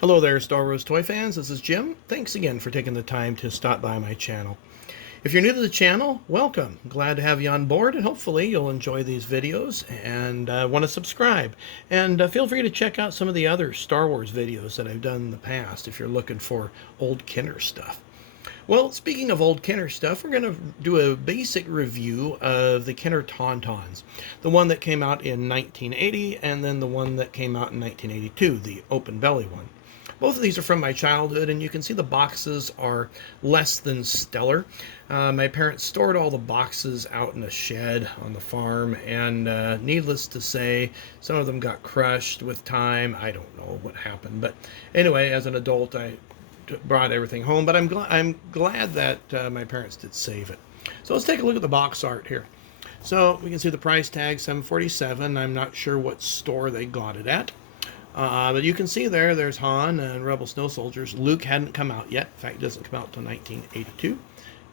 Hello there, Star Wars toy fans. This is Jim. Thanks again for taking the time to stop by my channel. If you're new to the channel, welcome. Glad to have you on board, and hopefully you'll enjoy these videos and want to subscribe. And feel free to check out some of the other Star Wars videos that I've done in the past if you're looking for old Kenner stuff. Well, speaking of old Kenner stuff, we're going to do a basic review of the Kenner Tauntauns. The one that came out in 1980 and then the one that came out in 1982, the open belly one. Both of these are from my childhood, and you can see the boxes are less than stellar. My parents stored all the boxes out in a shed on the farm, and needless to say, some of them got crushed with time. I don't know what happened, but anyway, as an adult, I brought everything home, but I'm glad that my parents did save it. So let's take a look at the box art here. So we can see the price tag, $7.47. I'm not sure what store they got it at. But you can see there's Han and Rebel Snow Soldiers. Luke hadn't come out yet. In fact, it doesn't come out until 1982.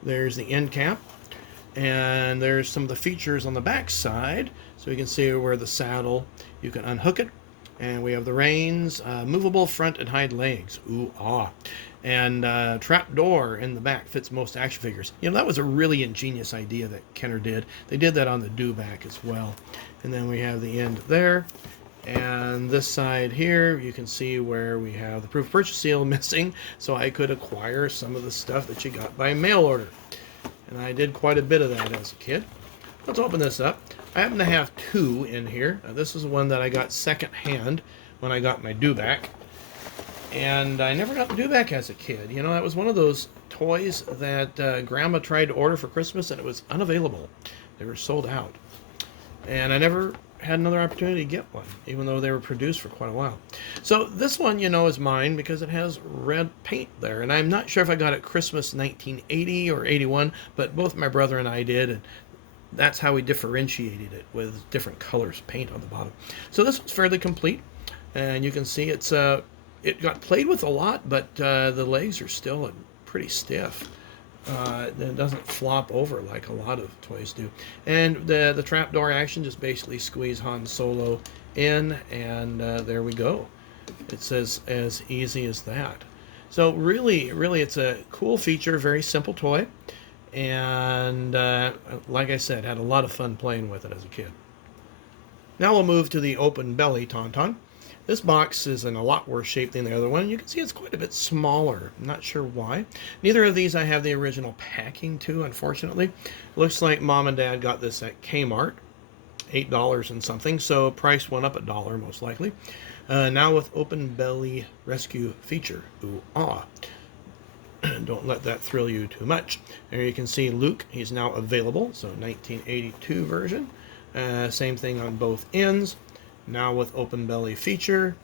There's the end cap. And there's some of the features on the back side. So you can see where the saddle, you can unhook it. And we have the reins, movable front and hind legs. Ooh, ah. And trap door in the back fits most action figures. You know, that was a really ingenious idea that Kenner did. They did that on the dewback as well. And then we have the end there. And this side here, you can see where we have the proof of purchase seal missing, so I could acquire some of the stuff that you got by mail order. And I did quite a bit of that as a kid. Let's open this up. I happen to have two in here. This is one that I got second hand when I got my dewback. And I never got the dewback as a kid. You know, that was one of those toys that Grandma tried to order for Christmas, and it was unavailable. They were sold out. And I never had another opportunity to get one, even though they were produced for quite a while. So this one, you know, is mine because it has red paint there, and I'm not sure if I got it Christmas 1980 or 81, but both my brother and I did, and that's how we differentiated it, with different colors paint on the bottom. So this one's fairly complete, and you can see it's it got played with a lot, but the legs are still pretty stiff. It doesn't flop over like a lot of toys do. And the trapdoor action, just basically squeeze Han Solo in, and there we go. It's as easy as that. So really, it's a cool feature, very simple toy. And like I said, had a lot of fun playing with it as a kid. Now we'll move to the open belly Tauntaun. This box is in a lot worse shape than the other one. You can see it's quite a bit smaller. I'm not sure why. Neither of these I have the original packing to, unfortunately. Looks like Mom and Dad got this at Kmart, $8 and something, so price went up $1 most likely. Now with open belly rescue feature. Ooh, ah. Don't let that thrill you too much. There you can see Luke. He's now available, so 1982 version. Same thing on both ends. Now with open belly feature,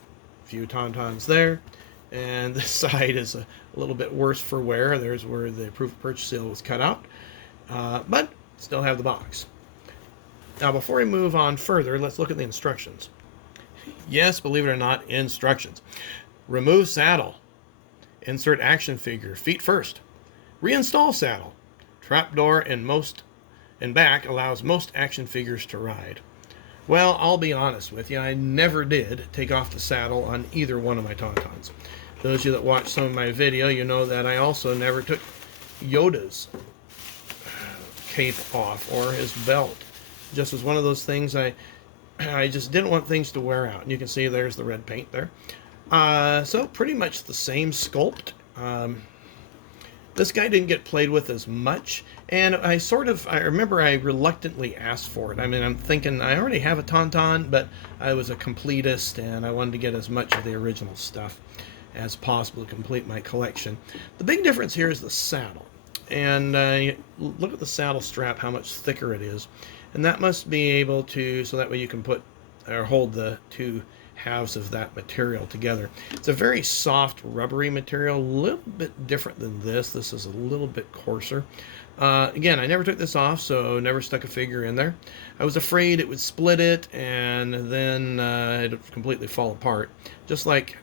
a few Tauntauns there, and this side is a little bit worse for wear. There's where the proof of purchase seal was cut out, but still have the box. Now before we move on further, let's look at the instructions. Yes, believe it or not, instructions. Remove saddle. Insert action figure, feet first. Reinstall saddle. Trapdoor in back allows most action figures to ride. Well, I'll be honest with you, I never did take off the saddle on either one of my Tauntauns. Those of you that watch some of my video, you know that I also never took Yoda's cape off or his belt. Just was one of those things I just didn't want things to wear out. And you can see there's the red paint there. So pretty much the same sculpt. This guy didn't get played with as much, and I remember I reluctantly asked for it. I mean, I'm thinking I already have a Tauntaun, but I was a completist, and I wanted to get as much of the original stuff as possible to complete my collection. The big difference here is the saddle, and look at the saddle strap, how much thicker it is, and that must be able to, so that way you can put or hold the two halves of that material together. It's a very soft, rubbery material, a little bit different than this. This is a little bit coarser. Again, I never took this off, so never stuck a figure in there. I was afraid it would split it, and then it'd completely fall apart. Just like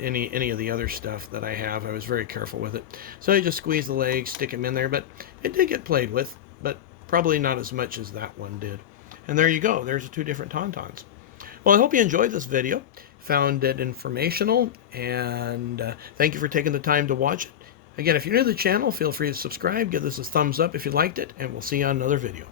any of the other stuff that I have, I was very careful with it. So I just squeeze the legs, stick them in there, but it did get played with, but probably not as much as that one did. And there you go. There's the two different Tauntauns. Well, I hope you enjoyed this video. found it informational, and thank you for taking the time to watch it. Again, if you're new to the channel, feel free to subscribe, give this a thumbs up if you liked it, and we'll see you on another video.